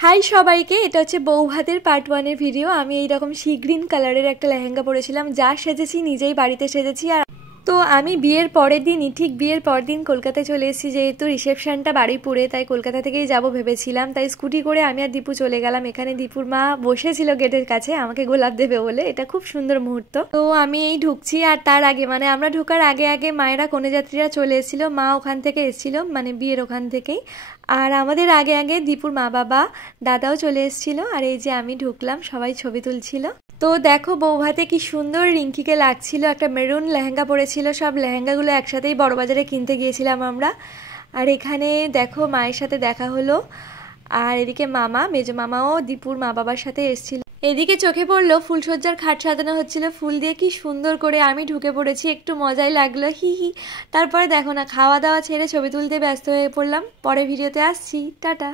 High সবাইকে, এটা হচ্ছে বৌভাতের পার্ট 1 এর ভিডিও। আমি এইরকম সি গ্রিন কালারের একটা লেহেঙ্গা পরেছিলাম, যা সেজেছি নিজেই বাড়িতে সেজেছি। আর তো আমি বিয়ের পরের দিনই, ঠিক বিয়ের পর দিন কলকাতায় চলে এসেছি, যেহেতু রিসেপশনটা বারুইপুরে, তাই কলকাতা থেকেই যাব ভেবেছিলাম। তাই স্কুটি করে আমি আর দীপু চলে গেলাম। এখানে দীপুর মা বসেছিল গেটের কাছে আমাকে গোলাপ দেবে বলে। এটা খুব সুন্দর মুহূর্ত। তো আমি এই ঢুকছি, আর তার আগে মানে আমরা ঢোকার আগে আগে মায়েরা কনেযাত্রীরা চলে এসেছিল। মা ওখান থেকে এসেছিল, মানে বিয়ের ওখান থেকেই। আর আমাদের আগে আগে দীপুর মা বাবা দাদাও চলে এসেছিল। আর এই যে আমি ঢুকলাম, সবাই ছবি তুলছিল। তো দেখো বৌভাতে কি সুন্দর রিঙ্কিকে লাগছিল। একটা মেরুন লেহেঙ্গা পরেছিল। সব লেহেঙ্গাগুলো একসাথেই বড়বাজারে কিনতে গিয়েছিলাম আমরা। আর এখানে দেখো মায়ের সাথে দেখা হলো। আর এদিকে মামা, মেজো মামাও দীপুর মা বাবার সাথে এসেছিল। এদিকে চোখে পড়লো ফুলসজ্জার খাট সাজানো হচ্ছিল ফুল দিয়ে, কি সুন্দর করে। আমি ঢুকে পড়েছি, একটু মজাই লাগলো, হি হি। তারপরে দেখো না, খাওয়া দাওয়া ছেড়ে ছবি তুলতে ব্যস্ত হয়ে পড়লাম। পরে ভিডিওতে আসছি, টাটা।